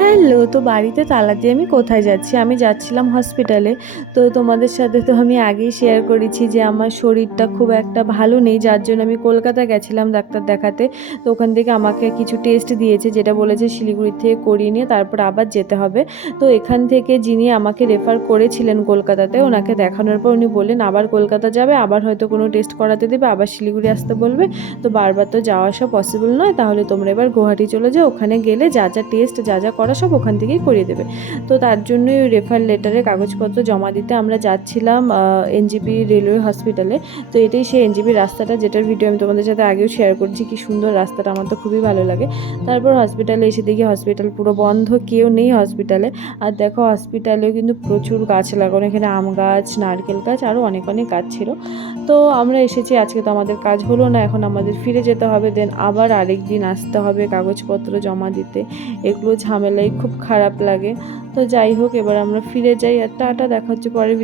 Hello, তো বাড়িতে তালা দিয়ে আমি কোথায় যাচ্ছি? আমি যাচ্ছিলাম হসপিটালে। তো তোমাদের সাথে তো আমি আগেই শেয়ার করেছি যে আমার শরীরটা খুব একটা ভালো নেই, যার জন্য আমি কলকাতা গেছিলাম ডাক্তার দেখাতে। তো ওখান থেকে আমাকে কিছু টেস্ট দিয়েছে, যেটা বলেছে শিলিগুড়ি থেকে করিয়ে নিয়ে তারপর আবার যেতে হবে। তো এখান থেকে যিনি আমাকে রেফার করেছিলেন কলকাতাতে, ওনাকে দেখানোর পর উনি বললেন আবার কলকাতা যাবে, আবার হয়তো কোনো টেস্ট করাতে দেবে, আবার শিলিগুড়ি আসতে বলবে। তো বারবার তো যাওয়া আসা পসিবল নয়, তাহলে তোমরা এবার গুয়াহাটি চলে যাও, ওখানে গেলে যা যা টেস্ট যা যা করা সব ওখান থেকেই করিয়ে দেবে। তো তার জন্যই ওই রেফার লেটারের কাগজপত্র জমা দিতে আমরা যাচ্ছিলাম এনজিপি রেলওয়ে হসপিটালে। তো এটাই সেই এনজিপির রাস্তাটা, যেটার ভিডিও আমি তোমাদের সাথে আগেও শেয়ার করছি। কি সুন্দর রাস্তাটা, আমার তো খুবই ভালো লাগে। তারপর হসপিটালে এসে দেখি হসপিটাল পুরো বন্ধ, কেউ নেই হসপিটালে। আর দেখো হসপিটালেও কিন্তু প্রচুর গাছ লাগানো, এখানে আম গাছ, নারকেল গাছ, আরও অনেক অনেক গাছ ছিল। তো আমরা এসেছি, আজকে তো আমাদের কাজ হলো না, এখন আমাদের ফিরে যেতে হবে, দেন আবার আরেক দিন আসতে হবে কাগজপত্র জমা দিতে। এগুলো ঝামেলাই খুব খারাপ লাগে। তো যাই হোক, এবার আমরা ফিরে যাই। আর টাটা, দেখা হচ্ছে পরের